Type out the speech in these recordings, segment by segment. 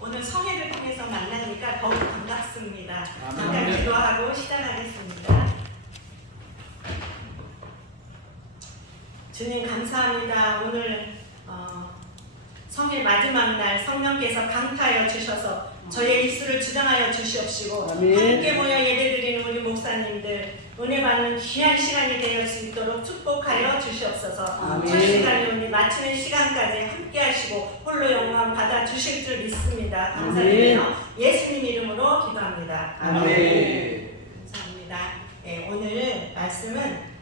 오늘 성회를 통해서 만나니까 더욱 반갑습니다. 잠깐 기도하고 시작하겠습니다. 주님 감사합니다. 오늘 성회 마지막 날 성령께서 강타하여 주셔서 저의 입술을 주장하여 주시옵시고 함께 모여 예배드리는 우리 목사님들 은혜 받는 귀한 시간이 되어 수 있도록 축복하여 주시옵소서. 첫 시간이 오늘 마치는 시간까지 함께 하시고 홀로 영광 받아 주실 줄 믿습니다. 감사드리며 예수님 이름으로 기도합니다. 아멘. 감사합니다. 네, 오늘 말씀은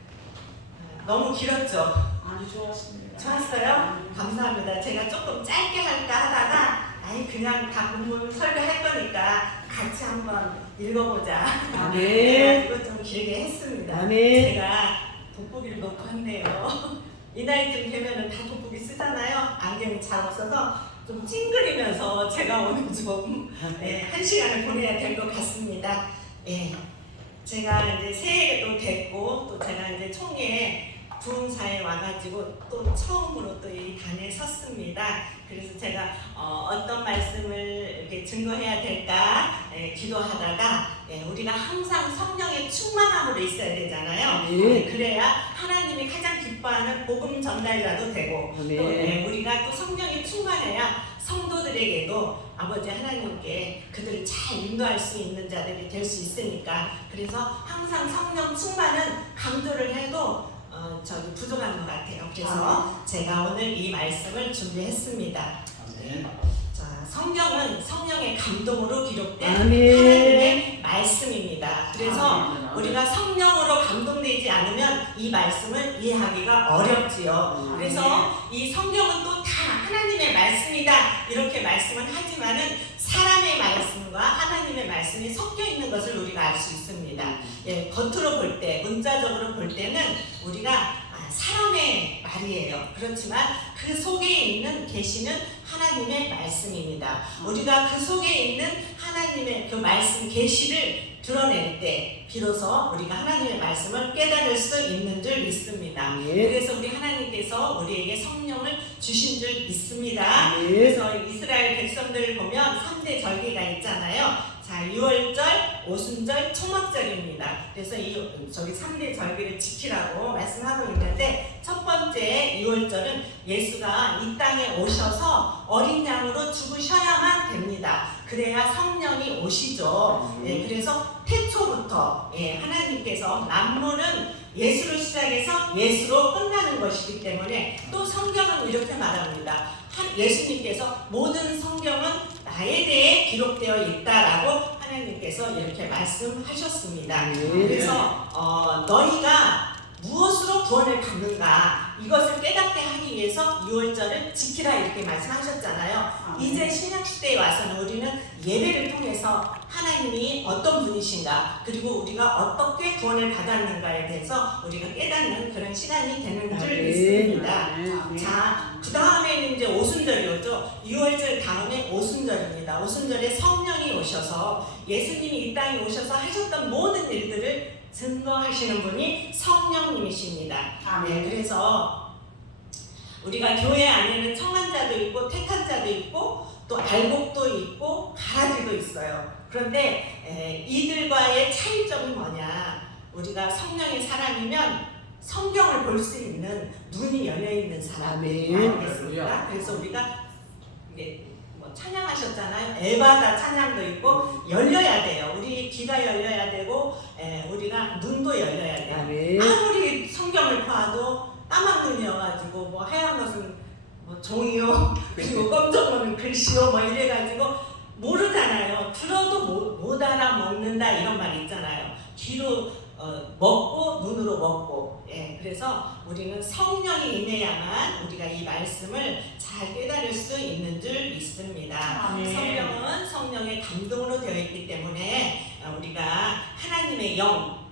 너무 길었죠? 아주 좋았습니다. 좋았어요? 감사합니다. 제가 조금 짧게 할까 하다가 그냥 다 본문 설교할 거니까 같이 한번 읽어보자. 그래가지고 좀 길게 했습니다. 제가 돋보기를 놓고 한대요. 이 나이쯤 되면은 다 돋보기 쓰잖아요. 안경이 잘 없어서 좀 찡그리면서 제가 오늘 좀 한 시간을 보내야 될 것 같습니다. 제가 이제 새해도 됐고 또 제가 이제 총회 부흥사에 와가지고 또 처음으로 또 이 단에 섰습니다. 그래서 제가 어떤 말씀을 이렇게 증거해야 될까 기도하다가 우리가 항상 성령의 충만함으로 있어야 되잖아요. 그래야 하나님이 가장 기뻐하는 복음 전달자도 되고 또 우리가 또 성령이 충만해야 성도들에게도 아버지 하나님께 그들을 잘 인도할 수 있는 자들이 될 수 있으니까 그래서 항상 성령 충만은 강조를 해도 저기 부족한 것 같아요. 그래서 제가 오늘 이 말씀을 준비했습니다. 자, 성경은 성령의 감동으로 기록된 하나님의 말씀입니다. 그래서 우리가 성령으로 감동되지 않으면 이 말씀을 이해하기가 어렵지요. 그래서 이 성경은 또 다 하나님의 말씀이다 이렇게 말씀은 하지만은 사람의 말씀과 하나님의 말씀이 섞여 있는 것을 우리가 알 수 있습니다. 겉으로 볼 때, 문자적으로 볼 때는 우리가 사람의 말이에요. 그렇지만 그 속에 있는 계시는 하나님의 말씀입니다. 우리가 그 속에 있는 하나님의 그 말씀 계시를 드러낼 때 비로소 우리가 하나님의 말씀을 깨달을 수 있는 줄 믿습니다. 그래서 우리 하나님께서 우리에게 성령을 주신 줄 믿습니다. 그래서 이스라엘 백성들을 보면 3대 절기가 있잖아요. 자, 유월절, 오순절, 초막절입니다. 그래서 저기 3대 절기를 지키라고 말씀하고 있는데 첫 번째 유월절은 예수가 이 땅에 오셔서 어린 양으로 죽으셔야만 됩니다. 그래야 성령이 오시죠. 그래서 태초부터 하나님께서 만물은 예수로 시작해서 예수로 끝나는 것이기 때문에 또 성경은 이렇게 말합니다. 예수님께서 모든 성경은 나에 대해 기록되어 있다라고 하나님께서 이렇게 말씀하셨습니다. 그래서 너희가 무엇으로 구원을 받는가 이것을 깨닫게 하기 위해서 유월절을 지키라 이렇게 말씀하셨잖아요. 이제 신약시대에 와서는 우리는 예배를 통해서 하나님이 어떤 분이신가 그리고 우리가 어떻게 구원을 받았는가에 대해서 우리가 깨닫는 그런 시간이 되는 줄 믿습니다. 자, 그 다음에는 이제 오순절이었죠. 유월절 다음에 오순절입니다. 오순절에 성령이 오셔서 예수님이 이 땅에 오셔서 하셨던 모든 일들을 증거하시는 분이 성령님이십니다. 그래서 우리가 교회 안에는 청한 자도 있고 택한 자도 있고 또 알곡도 있고 가라지도 있어요. 그런데 이들과의 차이점이 뭐냐? 우리가 성령의 사람이면 성경을 볼 수 있는 눈이 열려 있는 사람이겠습니까? 그래서 우리가 이게 찬양하셨잖아요. 에바다 찬양도 있고 열려야 돼요. 우리 귀가 열려야 되고 우리가 눈도 열려야 돼요. 아무리 성경을 봐도 까만 눈이어가지고 뭐 하얀 것은 뭐 종이요 그리고 검정 거는 글씨요 뭐 이래가지고 모르잖아요. 들어도 못 알아먹는다 이런 말 있잖아요. 귀로 먹고 눈으로 먹고 그래서 우리는 성령이 임해야만 우리가 이 말씀을 잘 깨달을 수 있는 줄 믿습니다. 성령은 성령의 감동으로 되어 있기 때문에 우리가 하나님의 영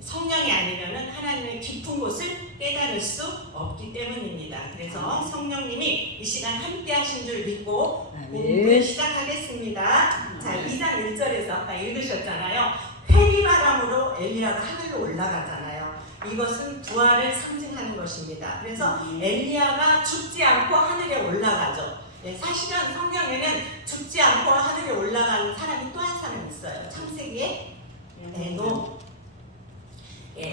성령이 아니면은 하나님의 깊은 곳을 깨달을 수 없기 때문입니다. 그래서 성령님이 이 시간 함께 하신 줄 믿고 공부 시작하겠습니다. 자, 2장 1절에서 아까 읽으셨잖아요. 회리바람으로 엘리야가 하늘로 올라가잖아요. 이것은 부활을 상징하는 것입니다. 그래서 엘리야가 죽지 않고 하늘에 올라가죠. 사실은 성경에는 죽지 않고 하늘에 올라가는 사람이 또 한 사람 있어요. 창세기에 노.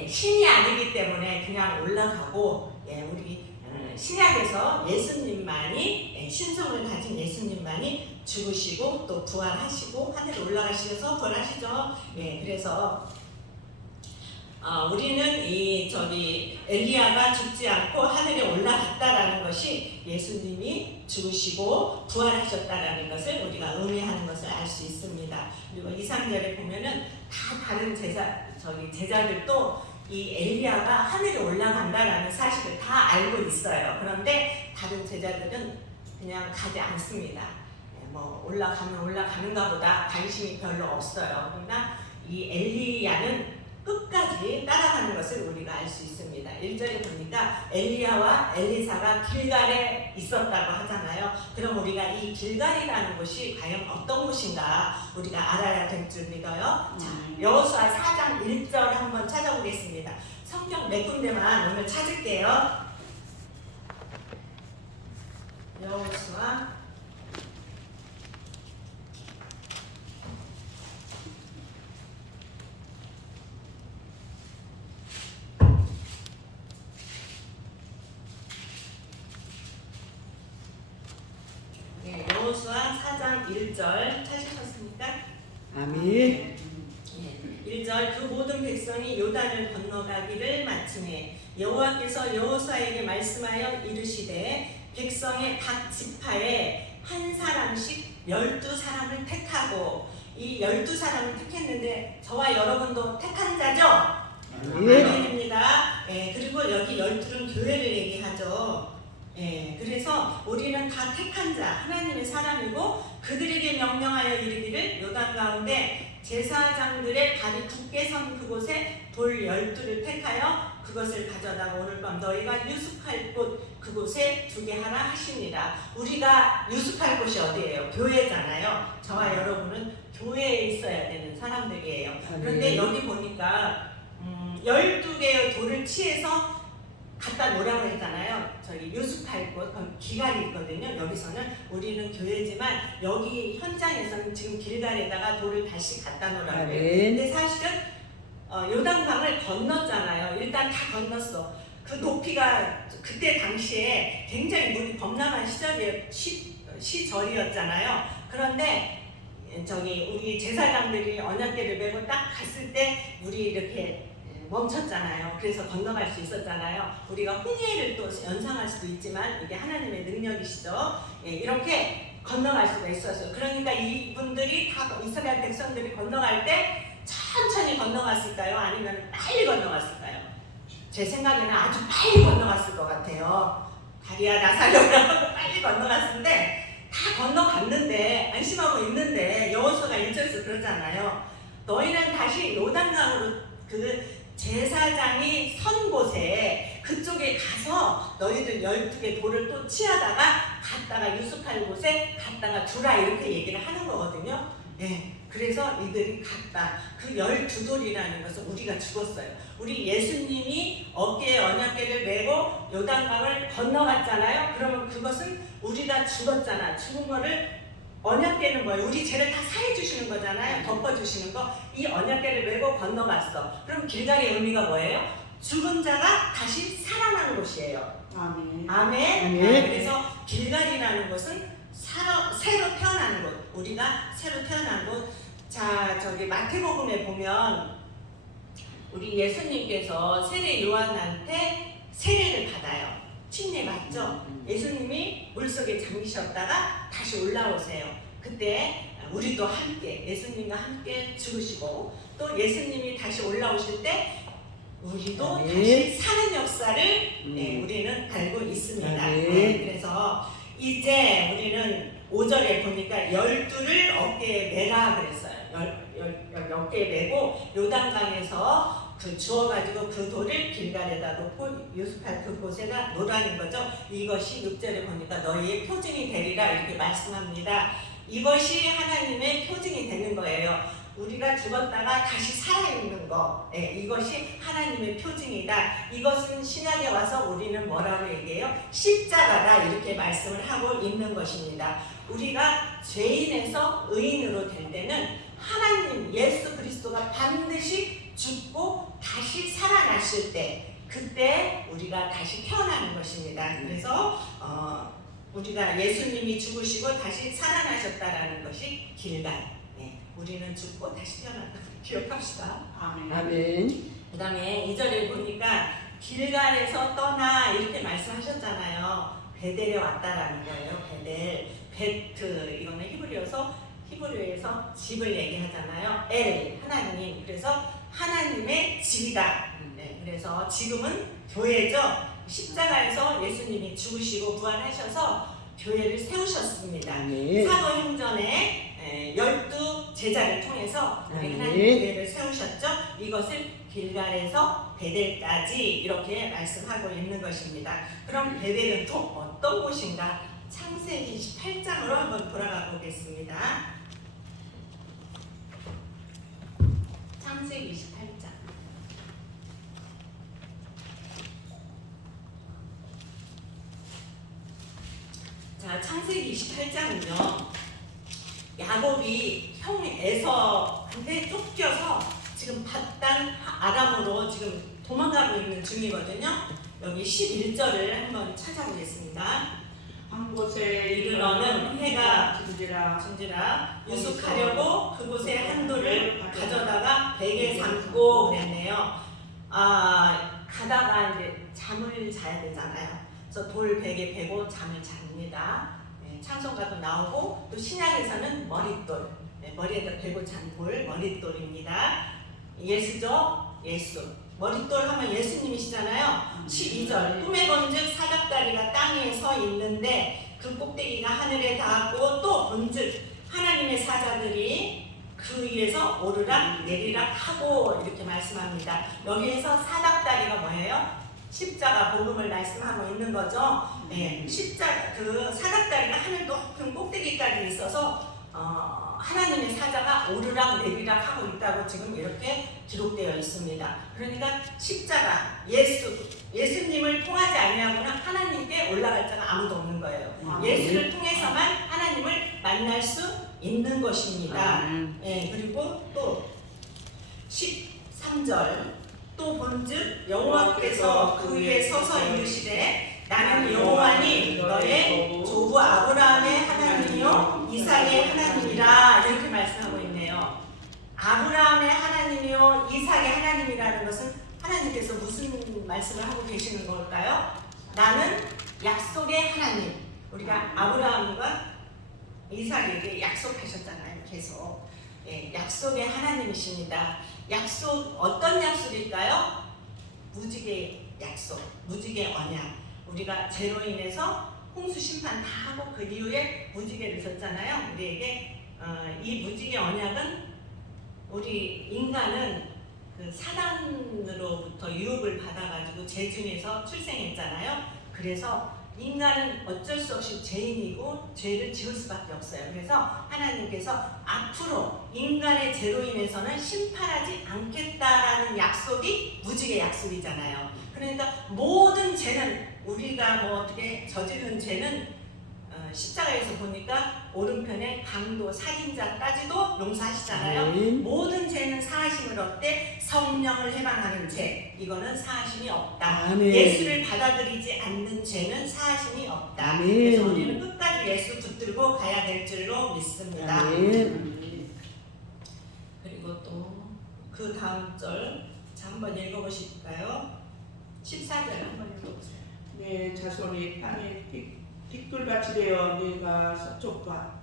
신이 아니기 때문에 그냥 올라가고 우리 신약에서 예수님만이 신성을 가진 예수님만이 죽으시고 또 부활하시고 하늘에 올라가셔서 부활하시죠. 그래서 우리는 엘리야가 죽지 않고 하늘에 올라갔다라는 것이 예수님이 죽으시고 부활하셨다라는 것을 우리가 의미하는 것을 알 수 있습니다. 그리고 2, 3절에 보면은 다 다른 제자들도 이 엘리야가 하늘에 올라간다라는 사실을 다 알고 있어요. 그런데 다른 제자들은 그냥 가지 않습니다. 올라가면 올라가는가 보다 관심이 별로 없어요. 그러나 이 엘리야는 끝까지 따라가는 것을 우리가 알 수 있습니다. 1절에 보니까 엘리야와 엘리사가 길갈에 있었다고 하잖아요. 그럼 우리가 이 길갈이라는 곳이 과연 어떤 곳인가 우리가 알아야 될 줄 믿어요. 자, 여호수아 4장 1절 한번 찾아보겠습니다. 성경 몇 군데만 오늘 찾을게요. 여호수아 여호수아 4장 1절 찾으셨습니까? 아멘. 1절 그 모든 백성이 요단을 건너가기를 마치매 여호와께서 여호수아에게 말씀하여 이르시되 백성의 각 지파에 한 사람씩 12사람을 택하고 이 12사람을 택했는데 저와 여러분도 택한 자죠? 아멘입니다. 그리고 여기 12는 교회를 얘기하죠. 그래서 우리는 다 택한 자 하나님의 사람이고 그들에게 명령하여 이르기를 요단 가운데 제사장들의 발이 굳게 선 그곳에 돌 12를 택하여 그것을 가져다가 오늘 밤 너희가 유숙할 곳 그곳에 두게 하라 하십니다. 우리가 유숙할 곳이 어디예요? 교회잖아요. 저와 여러분은 교회에 있어야 되는 사람들이에요. 그런데 여기 보니까 12개의 돌을 취해서 갖다 놓으라고 했잖아요. 저기 유숙할 곳, 기갈이 있거든요. 여기서는 우리는 교회지만 여기 현장에서는 지금 길갈에다가 돌을 다시 갖다 놓으라고 해요. 근데 사실은 요단강을 건넜잖아요. 일단 다 건넜어. 그 높이가 그때 당시에 굉장히 물이 범람한 시절이었잖아요. 그런데 우리 제사장들이 언약궤를 메고 딱 갔을 때 물이 이렇게 멈췄잖아요. 그래서 건너갈 수 있었잖아요. 우리가 홍해를 또 연상할 수도 있지만 이게 하나님의 능력이시죠. 이렇게 건너갈 수가 있었어요. 그러니까 이분들이 다 이스라엘 백성들이 건너갈 때 천천히 건너갔을까요? 아니면 빨리 건너갔을까요? 제 생각에는 아주 빨리 건너갔을 것 같아요. 다리야 나 살려라고 빨리 건너갔는데 다 건너갔는데 안심하고 있는데 여호수아가 1절에서 그러잖아요. 너희는 다시 요단강으로 그 제사장이 선 곳에 그쪽에 가서 너희들 12개 돌을 또 취하다가 갔다가 유숙할 곳에 갔다가 두라 이렇게 얘기를 하는 거거든요. 그래서 이들이 갔다. 그 12돌이라는 것은 우리가 죽었어요. 우리 예수님이 어깨에 언약궤를 메고 요단강을 건너갔잖아요. 그러면 그것은 우리가 죽었잖아. 죽은 거를 언약궤는 뭐예요? 우리 죄를 다 사해 주시는 거잖아요. 덮어 주시는 거. 이 언약궤를 메고 건너갔어. 그럼 길갈의 의미가 뭐예요? 죽은 자가 다시 살아나는 곳이에요. 아멘. 그래서 길갈이라는 것은 새로 태어나는 곳. 우리가 새로 태어난 곳. 자, 저기 마태복음에 보면 우리 예수님께서 세례 요한한테 세례를 받아요. 침례받죠. 예수님이 물속에 잠기셨다가 다시 올라오세요. 그때 우리도 함께 예수님과 함께 죽으시고 또 예수님이 다시 올라오실 때 우리도 다시 사는 역사를 우리는 알고 있습니다. 그래서 이제 우리는 5절에 보니까 12를 어깨에 메라 그랬어요. 어깨에 메고 요단강에서 주워가지고 그 돌을 길갈에다 놓고 유숙할 그곳에다 놓으라는 거죠. 이것이 6절에 보니까 너희의 표징이 되리라 이렇게 말씀합니다. 이것이 하나님의 표징이 되는 거예요. 우리가 죽었다가 다시 살아있는 거, 이것이 하나님의 표징이다. 이것은 신약에 와서 우리는 뭐라고 얘기해요? 십자가다 이렇게 말씀을 하고 있는 것입니다. 우리가 죄인에서 의인으로 될 때는 하나님 예수 그리스도가 반드시 죽고 다시 살아났을 때 그때 우리가 다시 태어나는 것입니다. 그래서 우리가 예수님이 죽으시고 다시 살아나셨다라는 것이 길갈. 네, 우리는 죽고 다시 태어난다. 기억합시다. 아멘. 아멘. 그 다음에 2절에 보니까 길갈에서 떠나 이렇게 말씀하셨잖아요. 베델에 왔다라는 거예요. 베델, 베트 이거는 히브리어에서 집을 얘기하잖아요. 엘 하나님. 그래서 하나님의 집이다. 네, 그래서 지금은 교회죠. 십자가에서 예수님이 죽으시고 부활하셔서 교회를 세우셨습니다. 아멘. 사도행전에 12 제자를 통해서 우리 하나님 교회를 세우셨죠. 이것을 길갈에서 베델까지 이렇게 말씀하고 있는 것입니다. 그럼 베델은 또 어떤 곳인가? 창세기 28장으로 한번 돌아가 보겠습니다. 창세기 28장. 자, 창세기 28장은요. 야곱이 형 에서한테 쫓겨서 지금 밧단 아람으로 지금 도망가고 있는 중이거든요. 여기 11절을 한번 찾아보겠습니다. 한 곳에 이르러는 해가 진지라 유숙하려고 그곳에 한 돌을 가져다가 베개 삼고 그랬네요. 가다가 이제 잠을 자야 되잖아요. 그래서 돌 베개 베고 잠을 잡니다. 네, 찬송가도 나오고 또 신약에서는 머릿돌, 네, 머리에다 베고 잔 돌 머릿돌입니다. 예수죠? 예수. 머릿돌 하면 예수님이시잖아요. 12절 꿈에 본즉 사닥다리가 땅에 서 있는데 그 꼭대기가 하늘에 닿았고 또 본즉 하나님의 사자들이 그 위에서 오르락 내리락 하고 이렇게 말씀합니다. 여기에서 사닥다리가 뭐예요? 십자가 복음을 말씀하고 있는 거죠. 네, 십자가 그 사닥다리가 하늘 높은 꼭대기까지 있어서 하나님의 사자가 오르락 내리락 하고 있다고 지금 이렇게 기록되어 있습니다. 그러니까 십자가 예수님을 통하지 아니하고는 하나님께 올라갈 자가 아무도 없는 거예요. 예수를 통해서만 하나님을 만날 수 있는 것입니다. 예, 그리고 또 13절 또 본즉 여호와께서 그 위에 서서 이르시되 나는 여호와니 너의 조부 아브라함의 하나님이요 이삭의 하나님이라 이렇게 말씀하고 있네요. 아브라함의 하나님이요 이삭의 하나님이라는 것은 하나님께서 무슨 말씀을 하고 계시는 걸까요? 나는 약속의 하나님. 우리가 아브라함과 이삭에게 약속하셨잖아요. 계속 약속의 하나님이십니다. 약속 어떤 약속일까요? 무지개 약속, 무지개 언약. 우리가 죄로 인해서 홍수 심판 다 하고 그 이후에 무지개를 줬잖아요. 우리에게 이 무지개 언약은 우리 인간은 그 사단으로부터 유혹을 받아가지고 죄 중에서 출생했잖아요. 그래서 인간은 어쩔 수 없이 죄인이고 죄를 지을 수밖에 없어요. 그래서 하나님께서 앞으로 인간의 죄로 인해서는 심판하지 않겠다라는 약속이 무지개 약속이잖아요. 그러니까 모든 죄는 우리가 뭐 어떻게 저지른 죄는 십자가에서 보니까 오른편에 강도 살인자까지도 용서하시잖아요. 모든 죄는 사하심을 얻되 성령을 해방하는 죄 이거는 사하심이 없다. 아멘. 예수를 받아들이지 않는 죄는 사하심이 없다. 아멘. 그래서 우리는 끝까지 예수 붙들고 가야 될 줄로 믿습니다. 아멘. 그리고 또 그 다음 절 한번 읽어보실까요? 14절 한번 읽어보세요. 내 자손이 땅에 띠끌같이 되어 네가 서쪽과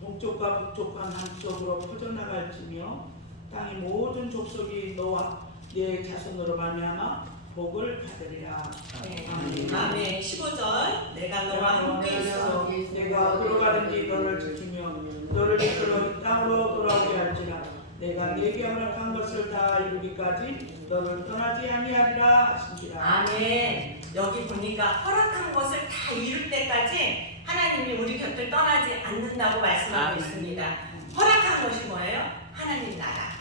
동쪽과 북쪽과 남쪽으로 퍼져나갈지며 땅의 모든 족속이 너와 네 자손으로 말미암아 복을 받으리라. 네. 아멘. 아멘. 15절 내가 너와 함께 있어 내가 어디로 가든지 너를 지키며 너를 이끌어 땅으로 돌아오게 할지라. 내가 네게 허락한 것을 다 이루기까지 너를 떠나지 아니하리라 하신지라. 아멘. 여기 보니까 허락한 것을 다 이룰 때까지 하나님이 우리 곁을 떠나지 않는다고 말씀하고 있습니다. 허락한 것이 뭐예요? 하나님 나라.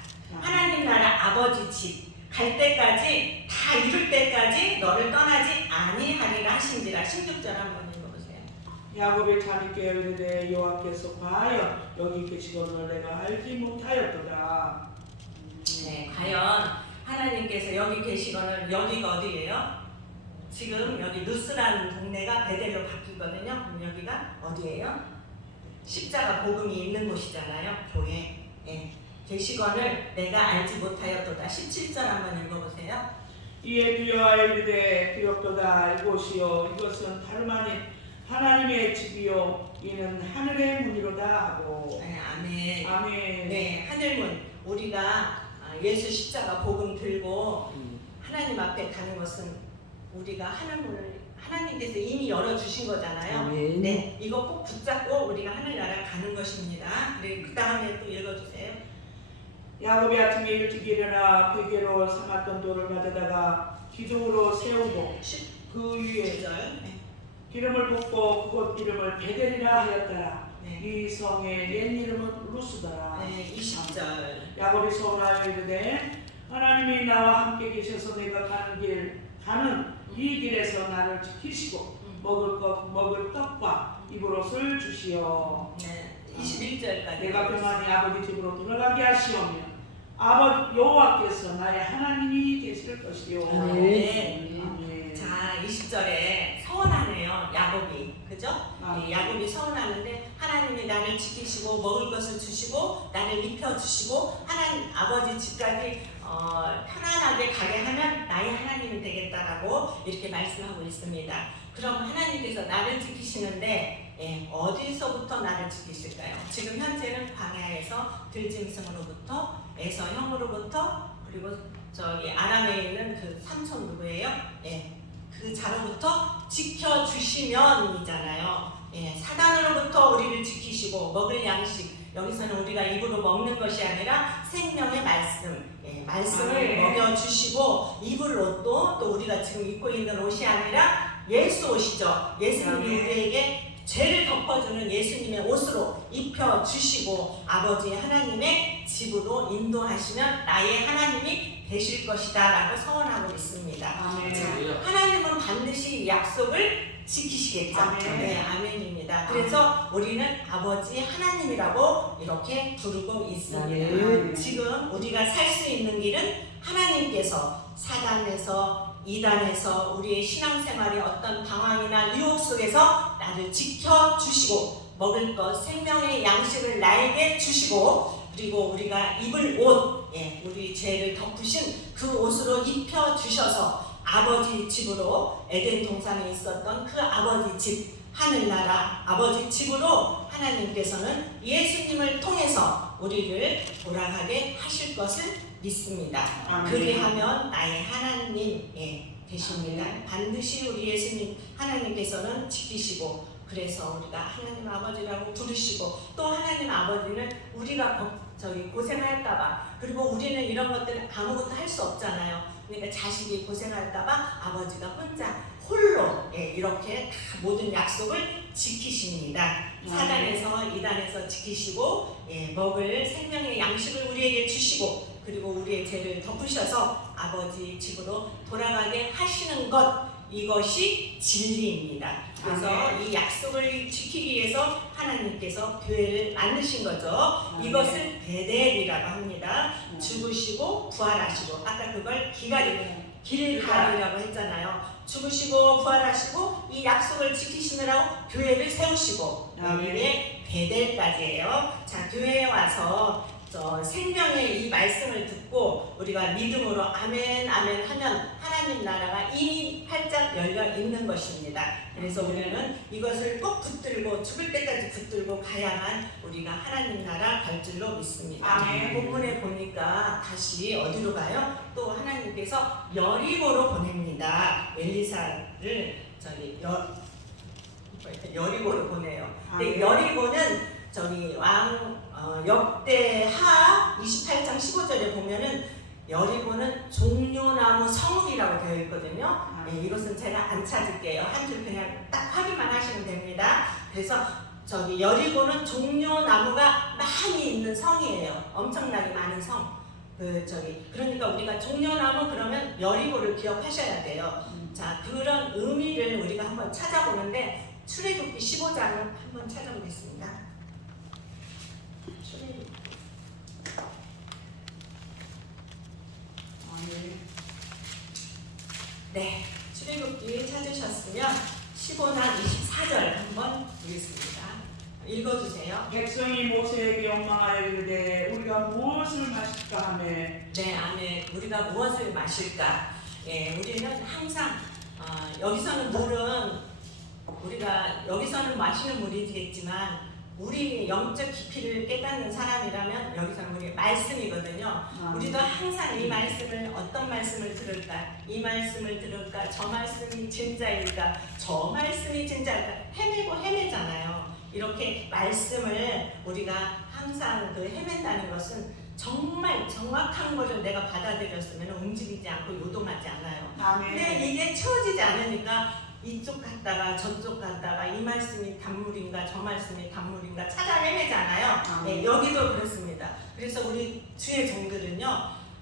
하나님 나라 아버지 집 갈 때까지 다 이룰 때까지 너를 떠나지 아니하리라 하신지라. 16절 한번 읽어보세요. 야곱의 자니께 이르되 여호와께서 과연 여기 계시거늘 내가 알지 못하였도다. 네, 과연 하나님께서 여기 계시거늘 여기가 어디예요? 지금 여기 루스라는 동네가 베델로 바뀌거든요. 그럼 여기가 어디예요? 십자가 복음이 있는 곳이잖아요. 교회. 예. 계시거늘 내가 알지 못하였도다. 17절 한번 읽어보세요. 이에 비유하여 이르되 비롭도다 이곳이요 이것은 다름 아닌 하나님의 집이요 이는 하늘의 문이로다 하고. 네, 아멘. 아멘. 네, 하늘문. 우리가 예수 십자가 복음 들고 하나님 앞에 가는 것은 우리가 하늘문을 하나님께서 이미 열어주신 거잖아요. 아멘. 네, 이거 꼭 붙잡고 우리가 하늘나라 가는 것입니다. 그리고 그 다음에 또 읽어주세요. 야곱이 아침에 일찍 일어나 베개로 삼았던 돌을 가져다가 기둥으로 세우고 그 위에 10절. 기름을 붓고 그곳 이름을 베델이라 하였더라. 네. 이 성의 옛 이름은 루스더라. 네, 20절. 야곱이 서운하여 이르되 하나님이 나와 함께 계셔서 내가 가는 이 길에서 나를 지키시고 먹을 떡과 입을 옷을 주시오. 네, 21절까지. 내가 평안히 아버지 집으로 돌아가게 하시오며 아버지 여호와께서 나의 하나님이 되실 것이요. 아멘. 네. 아멘. 자, 20절에 서운하네요. 야곱이. 그죠? 아. 이 야곱이 서운하는데 하나님이 나를 지키시고 먹을 것을 주시고 나를 입혀주시고 하나님 아버지 집까지 편안하게 가게 하면 나의 하나님이 되겠다라고 이렇게 말씀하고 있습니다. 그럼 하나님께서 나를 지키시는데 어디서부터 나를 지키실까요? 지금 현재는 광야에서 들짐승으로부터 에서형으로부터 그리고 저기 아람에 있는 그 삼촌 누구예요? 그 자로부터 지켜주시면이잖아요. 사단으로부터 우리를 지키시고 먹을 양식, 여기서는 우리가 입으로 먹는 것이 아니라 생명의 말씀, 말씀을 먹여주시고 입을 옷도 또 우리가 지금 입고 있는 옷이 아니라 예수 옷이죠. 예수님이 우리에게 죄를 덮어주는 예수님의 옷으로 입혀주시고 아버지 하나님의 집으로 인도하시면 나의 하나님이 되실 것이다 라고 서원하고 있습니다. 아멘. 자, 하나님은 반드시 이 약속을 지키시겠죠. 아멘. 네, 아멘입니다. 그래서 우리는 아버지 하나님이라고 이렇게 부르고 있습니다. 아멘. 지금 우리가 살 수 있는 길은 하나님께서 사단에서 이단에서 우리의 신앙생활의 어떤 방황이나 유혹 속에서 나를 지켜주시고 먹을 것 생명의 양식을 나에게 주시고 그리고 우리가 입을 옷 우리 죄를 덮으신 그 옷으로 입혀주셔서 아버지 집으로 에덴 동산에 있었던 그 아버지 집 하늘나라 아버지 집으로 하나님께서는 예수님을 통해서 우리를 돌아가게 하실 것을 믿습니다. 아멘. 그리하면 나의 하나님 되십니다. 반드시 우리 예수님 하나님께서는 지키시고 그래서 우리가 하나님 아버지라고 부르시고 또 하나님 아버지는 우리가 고생할까봐 그리고 우리는 이런 것들을 아무것도 할 수 없잖아요. 그러니까 자식이 고생할까봐 아버지가 혼자 홀로 이렇게 다 모든 약속을 지키십니다. 사단에서 이단에서 지키시고 먹을 생명의 양식을 우리에게 주시고 그리고 우리의 죄를 덮으셔서 아버지 집으로 돌아가게 하시는 것 이것이 진리입니다. 그래서 이 약속을 지키기 위해서 하나님께서 교회를 만드신 거죠. 이것을 베델이라고 합니다. 죽으시고 부활하시고 아까 그걸 길갈이라고 했잖아요. 죽으시고 부활하시고 이 약속을 지키시느라고 교회를 세우시고 이게 베델까지예요. 자, 교회에 와서 생명의 이 말씀을 듣고 우리가 믿음으로 아멘 아멘 하면 하나님 나라가 이미 활짝 열려 있는 것입니다. 그래서 우리는 이것을 꼭 붙들고 죽을 때까지 붙들고 가야만 우리가 하나님 나라 갈 줄로 믿습니다. 아멘. 본문에 보니까 다시 어디로 가요? 또 하나님께서 여리고로 보냅니다. 엘리사를 여리고로 보내요. 근데 여리고는 역대하 28장 15절에 보면은 여리고는 종려나무 성읍이라고 되어 있거든요. 이것은 제가 안 찾을게요. 한 줄 그냥 딱 확인만 하시면 됩니다. 그래서 여리고는 종려나무가 많이 있는 성이에요. 엄청나게 많은 성. 그러니까 우리가 종려나무 그러면 여리고를 기억하셔야 돼요. 자, 그런 의미를 우리가 한번 찾아보는데 출애굽기 15장을 한번 찾아보겠습니다. 출애굽기. 네, 출애굽기 찾으셨으면 15장 24절 한번 보겠습니다. 읽어주세요. 백성이 모세에게 원망하여 이르되 우리가 무엇을 마실까 하며. 네, 아멘. 우리가 무엇을 마실까? 예, 우리는 항상 여기서는 물은 우리가 여기서는 마시는 물이겠지만 우리 영적 깊이를 깨닫는 사람이라면 여기서는 우리 말씀이거든요. 우리도 항상 이 말씀을 어떤 말씀을 들을까? 이 말씀을 들을까? 저 말씀이 진짜일까? 저 말씀이 진짜일까? 헤매잖아요. 이렇게 말씀을 우리가 항상 헤맨다는 것은 정말 정확한 것을 내가 받아들였으면 움직이지 않고 요동하지 않아요. 근데 이게 채워지지 않으니까 이쪽 갔다가 저쪽 갔다가 이 말씀이 단물인가 저 말씀이 단물인가 찾아 헤매잖아요. 네, 여기도 그렇습니다. 그래서 우리 주의 종들은요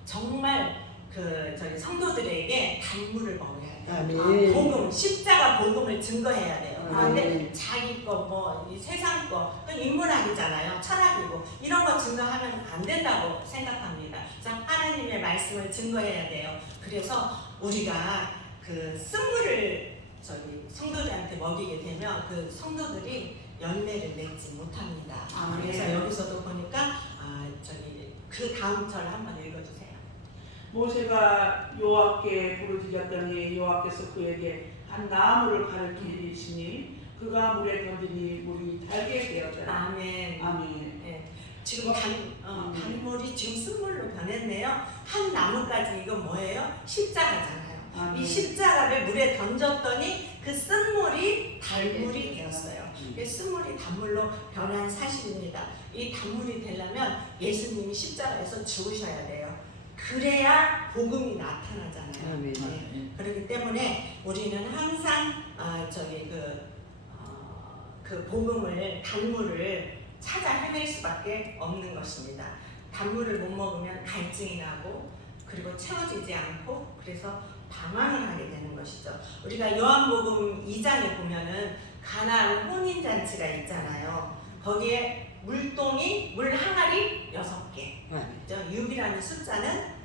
정말 저희 성도들에게 단물을 먹어야 돼요. 복음, 십자가 복음을 증거해야 돼요. 그런데 자기 거, 이 세상 거, 그건 인문학이잖아요. 철학이고 이런 거 증거하면 안 된다고 생각합니다. 그래서 하나님의 말씀을 증거해야 돼요. 그래서 우리가 쓴물을 성도들한테 먹이게 되면 그 성도들이 열매를 맺지 못합니다. 그래서 여기서도 보니까 그 다음 절 한번 읽어주세요. 모세가 여호와께 부르짖었더니 여호와께서 그에게 한 나무를 가르치시니 그가 물에 던지니 물이 달게 되었더라. 아멘. 아멘. 네. 지금 단물이 지금 쓴물로 변했네요. 한 나무까지 이건 뭐예요? 십자가잖아요. 이 십자가를 물에 던졌더니 그 쓴물이 달물이 되었어요. 쓴물이 단물로 변한 사실입니다. 이 단물이 되려면 예수님이 십자가에서 죽으셔야 돼요. 그래야 복음이 나타나잖아요. 네. 그렇기 때문에 우리는 항상 그 복음을 단물을 찾아 헤맬 수밖에 없는 것입니다. 단물을 못 먹으면 갈증이 나고 그리고 채워지지 않고 그래서 방황을 하게 되는 것이죠. 우리가 요한복음 2장에 보면은 가나안 혼인잔치가 있잖아요. 거기에 물 항아리 6개. 6이라는 숫자는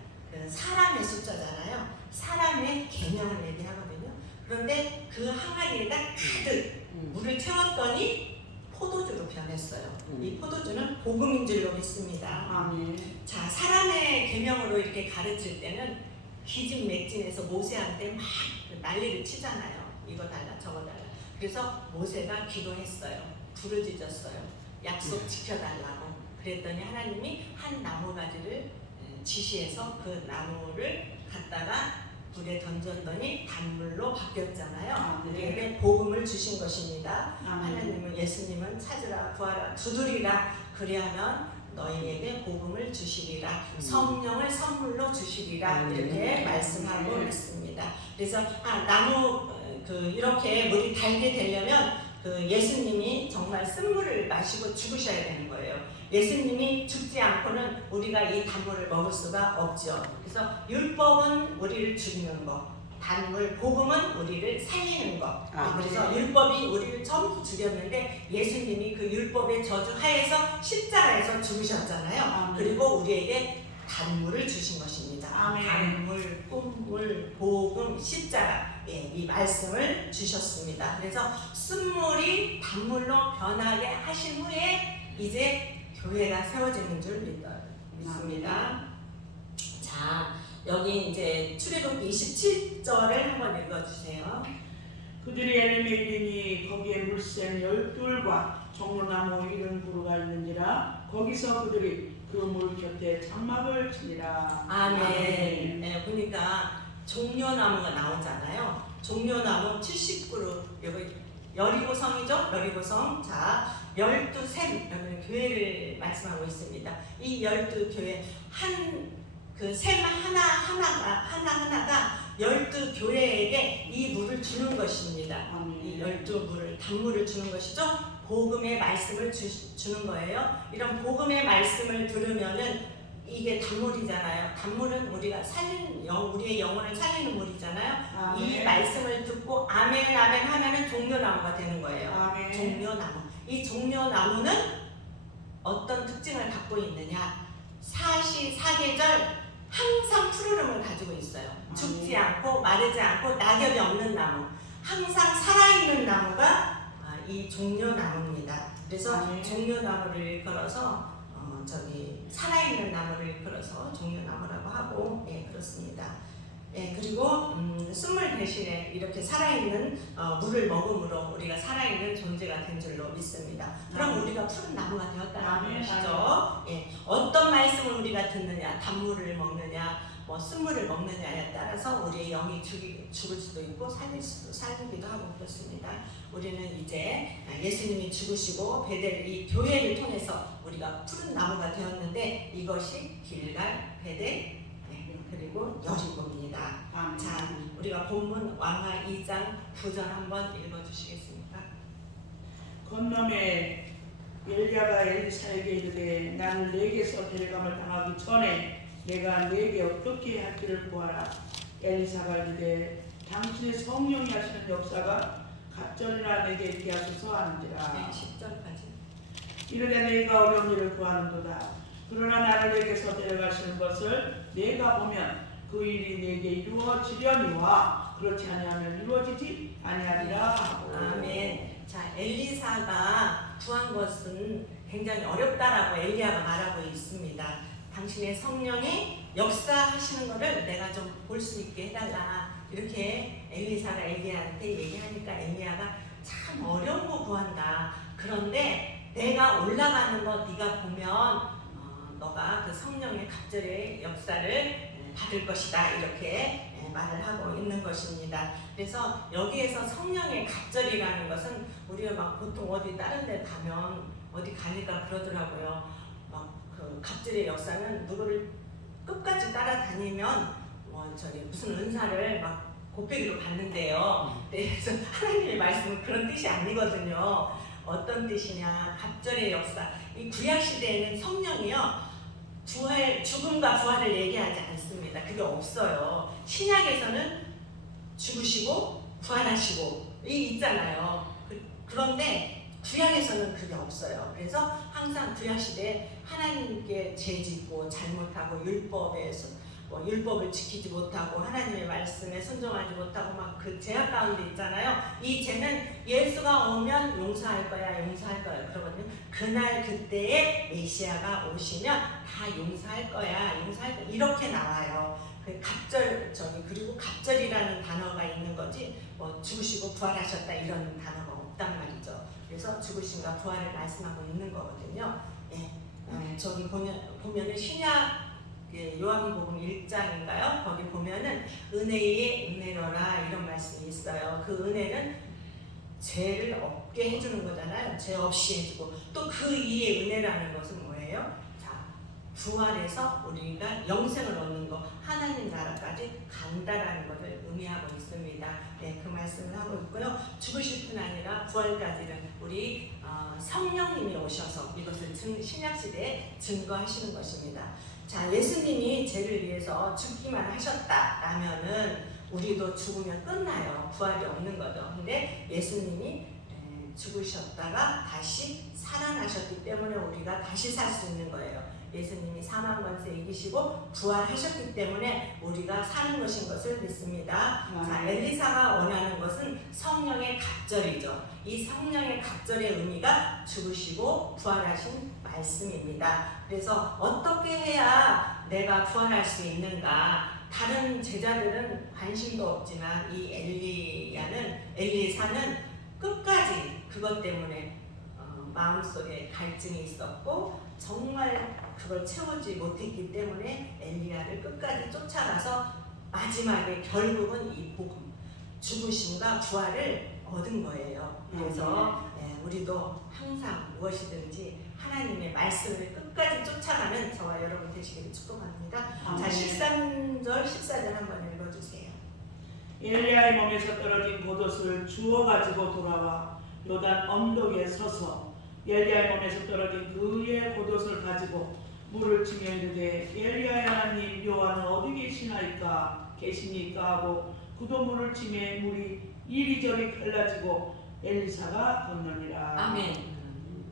사람의 숫자잖아요. 사람의 계명을 얘기하거든요. 그런데 그 항아리에다 가득 물을 채웠더니 포도주로 변했어요. 이 포도주는 복음인 줄로 믿습니다. 아멘. 자, 사람의 계명으로 이렇게 가르칠 때는 기진맥진해서 모세한테 막 난리를 치잖아요. 이거 달라 저거 달라. 그래서 모세가 기도했어요. 부르짖었어요. 약속 지켜달라고. 그랬더니 하나님이 한 나무가지를 지시해서 그 나무를 갖다가 물에 던졌더니 단물로 바뀌었잖아요. 우리에게 복음을 주신 것입니다. 하나님은 예수님은 찾으라 구하라 두드리라 그리하면 너희에게 복음을 주시리라 성령을 선물로 주시리라 이렇게 말씀하고 있습니다. 그래서 나무 이렇게 물이 달게 되려면 예수님이 정말 쓴물을 마시고 죽으셔야 되는 거예요. 예수님이 죽지 않고는 우리가 이 단물을 먹을 수가 없죠. 그래서 율법은 우리를 죽이는 것, 단물, 복음은 우리를 살리는 것. 그래서 율법이 우리를 전부 죽였는데 예수님이 그 율법의 저주 하에서 십자가에서 죽으셨잖아요. 그리고 우리에게 단물을 주신 것입니다. 단물, 꿈물, 복음, 십자가 이 말씀을 주셨습니다. 그래서 쓴물이 단물로 변하게 하신 후에 이제 교회가 세워지는 줄 믿습니다. 자, 여기 이제 출애굽기 27절을 한번 읽어주세요. 그들이 엘림에 이르니 거기에 물샘 12과 종려나무 70그루가 있는지라 거기서 그들이 그 물 곁에 장막을 치니라. 아멘. 네, 보니까 종려나무가 나오잖아요. 종려나무 70그루. 여기 여리고성이죠? 여리고성. 자, 12샘 여러분 교회를 말씀하고 있습니다. 이 12교회 샘 하나하나가 12교회에게 이 물을 주는 것입니다. 이 12물을 단물을 주는 것이죠. 복음의 말씀을 주는 거예요. 이런 복음의 말씀을 들으면은 이게 단물이잖아요. 단물은 우리가 우리의 영혼을 살리는 물이잖아요. 이 아멘. 말씀을 듣고 아멘 아멘 하면은 종려나무가 되는 거예요. 아멘. 종려나무. 이 종려나무는 어떤 특징을 갖고 있느냐? 사시사계절 항상 푸르름을 가지고 있어요. 죽지 않고 마르지 않고 낙엽이 없는 나무. 항상 살아있는 나무가 이 종려나무입니다. 그래서 아멘. 종려나무를 일컬어서 살아있는 나무를 일컬어서 종려나무라고 하고, 예, 그렇습니다. 예, 그리고 쓴물 대신에 이렇게 살아있는 물을 먹음으로 우리가 살아있는 존재가 된 줄로 믿습니다. 그럼 우리가 푸른 나무가 되었다는 것이죠. 예, 어떤 말씀을 우리가 듣느냐, 단물을 먹느냐, 쓴물을 먹느냐에 따라서 우리의 영이 죽을 수도 있고 살기도 하고 그렇습니다. 우리는 이제 예수님이 죽으시고 베델 이 교회를 통해서 우리가 푸른 나무가 되었는데 이것이 길갈, 베델, 그리고 여리고입니다. 자, 우리가 본문 왕하 2장 9절 한번 읽어주시겠습니까? 건너매 엘리야가 엘리사에게 이르되 나는 내게서 데려감을 당하기 전에 내가 내게 어떻게 할지를 보아라. 엘리사가 이르되 당신의 성령이 하시는 역사가 갑절이나 내게 있게 하소서 하는지라. 네, 10절까지. 이르되 내가 어려운 일을 구하는도다. 그러나 나를 내게서 데려가시는 것을 내가 보면 그 일이 내게 이루어지려니와 그렇지 아니하면 이루어지지 아니하리라 하고. 아멘. 자, 엘리사가 구한 것은 굉장히 어렵다라고 엘리야가 말하고 있습니다. 당신의 성령이 역사하시는 것을 내가 좀 볼 수 있게 해달라. 이렇게 엘리사가 엘리야한테 얘기하니까 엘리야가 참 어려운 거 구한다. 그런데 내가 올라가는 거 네가 보면 너가 그 성령의 갑절의 역사를 받을 것이다. 이렇게 말을 하고 있는 것입니다. 그래서 여기에서 성령의 갑절이라는 것은 우리가 막 보통 어디 다른 데 가면 어디 가니까 그러더라고요. 막 그 갑절의 역사는 누구를 끝까지 따라다니면 무슨 은사를 막 곱빼기로 받는데요. 그래서 하나님의 말씀은 그런 뜻이 아니거든요. 어떤 뜻이냐? 갑절의 역사. 이 구약 시대에는 성령이요. 죽음과 부활을 얘기하지 않습니다. 그게 없어요. 신약에서는 죽으시고 부활하시고 이 있잖아요. 그런데 구약에서는 그게 없어요. 그래서 항상 구약 시대에 하나님께 죄짓고 잘못하고 율법을 지키지 못하고 하나님의 말씀에 순종하지 못하고 막 그 죄악 가운데 있잖아요. 이 죄는 예수가 오면 용서할 거야 그러거든요. 그날 그때에 메시아가 오시면 다 용서할 거야 이렇게 나와요. 그리고 갑절이라는 단어가 있는 거지 죽으시고 부활하셨다 이런 단어가 없단 말이죠. 그래서 죽으심과 부활을 말씀하고 있는 거거든요. 예, 저기 보면은 신약 요한복음 1장인가요? 거기 보면은 은혜의 은혜로라 이런 말씀이 있어요. 그 은혜는 죄를 없게 해주는 거잖아요. 죄 없이 해주고 또 그 이의 은혜라는 것은 뭐예요? 자, 부활해서 우리가 영생을 얻는 거, 하나님 나라까지 간다라는 것을 의미하고 있습니다. 네, 그 말씀을 하고 있고요. 죽으실 뿐 아니라 부활까지는 우리 성령님이 오셔서 이것을 신약시대에 증거하시는 것입니다. 자, 예수님이 죄를 위해서 죽기만 하셨다라면은 우리도 죽으면 끝나요. 부활이 없는 거죠. 근데 예수님이 죽으셨다가 다시 살아나셨기 때문에 우리가 다시 살 수 있는 거예요. 예수님이 사망 권세 이기시고 부활하셨기 때문에 우리가 사는 것인 것을 믿습니다. 자, 엘리사가 원하는 것은 성령의 갑절이죠. 이 성령의 갑절의 의미가 죽으시고 부활하신 말씀입니다. 그래서 어떻게 해야 내가 부활할 수 있는가? 다른 제자들은 관심도 없지만 이 엘리사는 끝까지 그것 때문에 마음속에 갈증이 있었고 정말 그걸 채우지 못했기 때문에 엘리야를 끝까지 쫓아가서 마지막에 결국은 이 복음, 죽으심과 부활을 얻은 거예요. 그래서 우리도 항상 무엇이든지 하나님의 말씀을 끝까지 쫓아가는 저와 여러분 되시기를 축복합니다. 자, 13절, 14절 한번 읽어주세요. 엘리야의 몸에서 떨어진 겉옷을 주워가지고 돌아와 요단 언덕에 서서 엘리야의 몸에서 떨어진 그의 겉옷을 가지고 물을 치며 이르되 엘리야의 하나님 여호와는 어디 계시니까 하고 그도 물을 치매 물이 이리저리 갈라지고 엘리사가 건너니라. 아멘.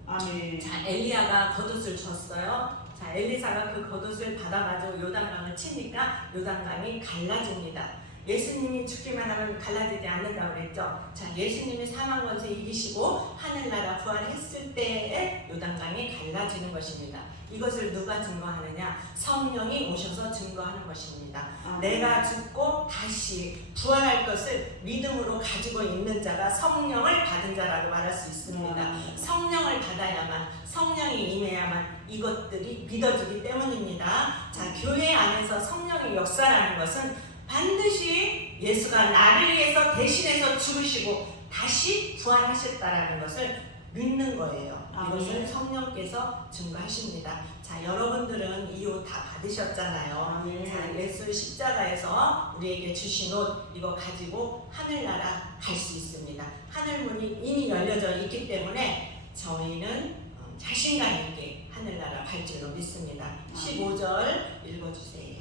아멘. 자, 엘리야가 겉옷을 줬어요. 자, 엘리사가 그 겉옷을 받아가지고 요단강을 치니까 요단강이 갈라집니다. 예수님이 죽기만 하면 갈라지지 않는다고 그랬죠. 자, 예수님이 사망 권세 이기시고 하늘나라 부활했을 때에 요단강이 갈라지는 것입니다. 이것을 누가 증거하느냐? 성령이 오셔서 증거하는 것입니다. 내가 죽고 다시 부활할 것을 믿음으로 가지고 있는 자가 성령을 받은 자라고 말할 수 있습니다. 성령을 받아야만, 성령이 임해야만 이것들이 믿어지기 때문입니다. 자, 교회 안에서 성령의 역사라는 것은 반드시 예수가 나를 위해서 대신해서 죽으시고 다시 부활하셨다라는 것을 믿는 거예요. 이것을 성령께서 증거하십니다. 자, 여러분들은 이 옷 다 받으셨잖아요. 자, 예수 십자가에서 우리에게 주신 옷 이거 가지고 하늘나라 갈 수 있습니다. 하늘문이 이미 열려져 있기 때문에 저희는 자신감 있게 하늘나라 갈 줄로 믿습니다. 15절 읽어주세요.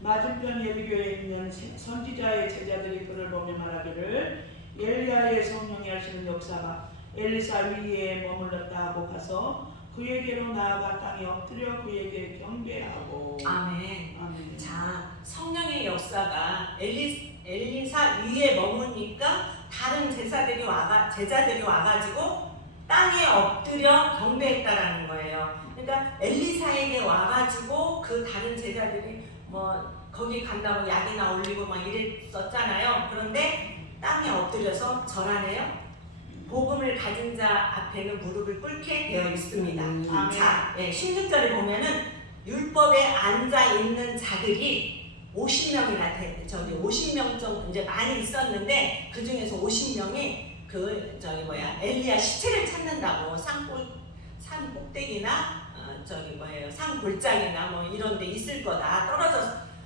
맞은편 예비교에 있는 선지자의 제자들이 그를 보며 말하기를 엘리야의 성령이 하시는 역사가 엘리사 위에 머물렀다 하고 가서 그에게로 나아가 땅에 엎드려 그에게 경배하고. 아멘. 아멘. 자, 성령의 역사가 엘리사 위에 머무니까 다른 제자들이 와가지고 땅에 엎드려 경배했다라는 거예요. 그러니까 엘리사에게 와가지고 그 다른 제자들이 거기 간다고 약이나 올리고 막 이랬었잖아요. 그런데 땅에 엎드려서 절하네요. 복음을 가진 자 앞에는 무릎을 꿇게 되어 있습니다. 자, 16절에 보면은 율법에 앉아 있는 자들이 50명이나 50명 정도 이제 많이 있었는데 그 중에서 50명이 엘리야 시체를 찾는다고 산 꼭대기나 산 골짜기나 뭐 이런 데 있을 거다.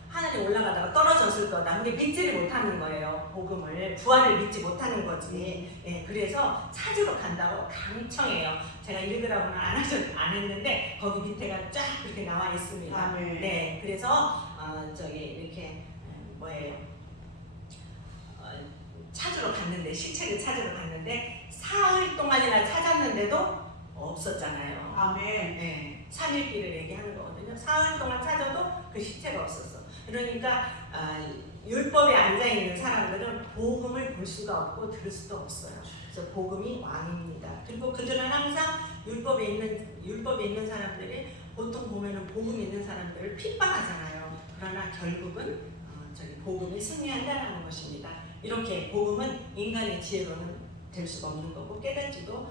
하늘에 올라가다가 떨어졌을 거다. 근데 믿지를 못하는 거예요. 복음을, 부활을 믿지 못하는 거지. 그래서 찾으러 간다고 강청해요. 제가 읽으라고는 안 했는데 거기 밑에가 쫙 그렇게 나와 있습니다. 네, 그래서 이렇게 시체를 찾으러 갔는데 사흘 동안이나 찾았는데도 없었잖아요. 아멘. 3일길을 얘기하는 거거든요. 사흘 동안 찾아도 그 시체가 없었어. 그러니까 율법에 앉아있는 사람들은 복음을 볼 수가 없고 들을 수도 없어요. 그래서 복음이 왕입니다. 그리고 그들은 항상 율법에 있는 사람들이 보통 보면은 복음 있는 사람들을 핍박하잖아요. 그러나 결국은 복음이 승리한다는 것입니다. 이렇게 복음은 인간의 지혜로는 될 수가 없는 거고 깨닫지도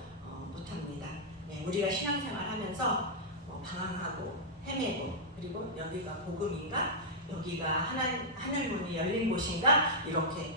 못합니다. 우리가 신앙생활하면서 방황하고 헤매고 그리고 여기가 복음인가? 여기가 하늘문이 열린 곳인가? 이렇게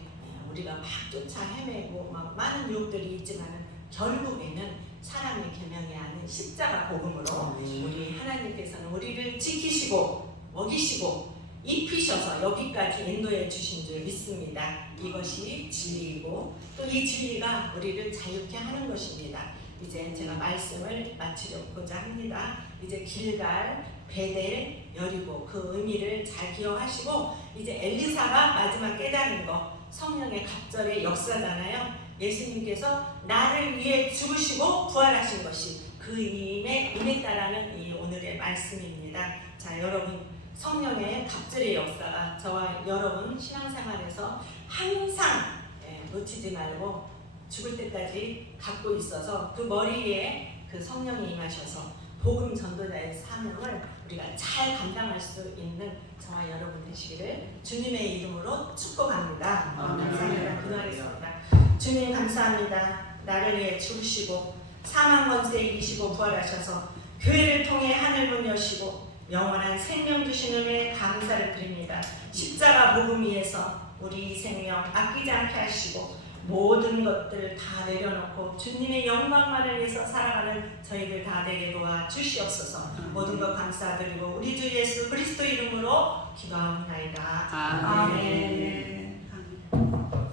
우리가 막 쫓아 헤매고 막 많은 유혹들이 있지만 결국에는 사람의 계명이 아닌 십자가 복음으로 우리 하나님께서는 우리를 지키시고 먹이시고 입히셔서 여기까지 인도해 주신 줄 믿습니다. 이것이 진리이고 또 이 진리가 우리를 자유케 하는 것입니다. 이제 제가 말씀을 마치려고자 합니다. 이제 길갈, 베델, 여리고 그 의미를 잘 기억하시고 이제 엘리사가 마지막 깨달은 거 성령의 갑절의 역사잖아요. 예수님께서 나를 위해 죽으시고 부활하신 것이 그 임했다라는 이 오늘의 말씀입니다. 자, 여러분 성령의 갑절의 역사가 저와 여러분 신앙생활에서 항상 놓치지 말고 죽을 때까지 갖고 있어서 그 머리에 그 성령이 임하셔서 복음 전도자의 사명을 우리가 잘 감당할 수 있는 저와 여러분 되시기를 주님의 이름으로 축복합니다. 감사합니다. 기도하겠습니다. 주님 감사합니다. 나를 위해 죽으시고 사망 권세 이기시고 부활하셔서 교회를 통해 하늘문 여시고 영원한 생명 주신 은혜에 감사를 드립니다. 십자가 복음 위에서 우리 생명 아끼지 않게 하시고 모든 것들을 다 내려놓고 주님의 영광만을 위해서 살아가는 저희들 다 되게 도와 주시옵소서. 모든 것 감사드리고 우리 주 예수 그리스도 이름으로 기도합니다. 아멘.